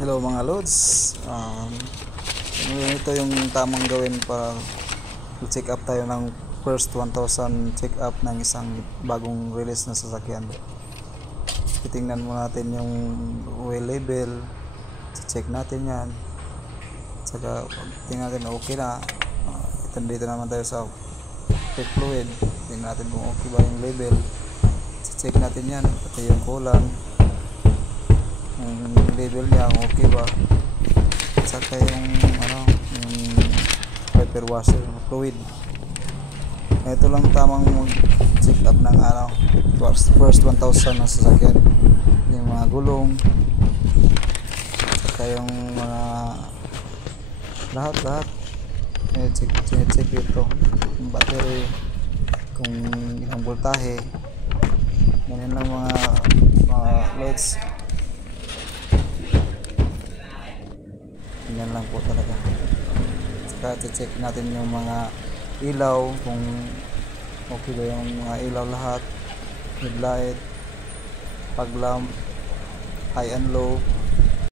Hello mga loads. Ito yung tamang gawin para check up tayo ng first 1,000 check up ng isang bagong release na sasakyan. Titingnan mo natin yung oil level, check natin yan, saka tingnan natin okay na. Dito naman tayo sa check fluid, tingnan natin kung okay ba yung level, check natin yan, pati yung coolant, yung level niya okay ba, saka yung yung wiper washer fluid. Ito lang tamang mag-check up ng first 1,000 na sasakyan, yung mga gulong, saka yung mga lahat check ito, yung battery, kung ilang voltahe, ganyan lang mga loads. Yan lang po talaga. Saka check natin yung mga ilaw, kung okay ba yung mga ilaw lahat, headlight, fog lamp, high and low,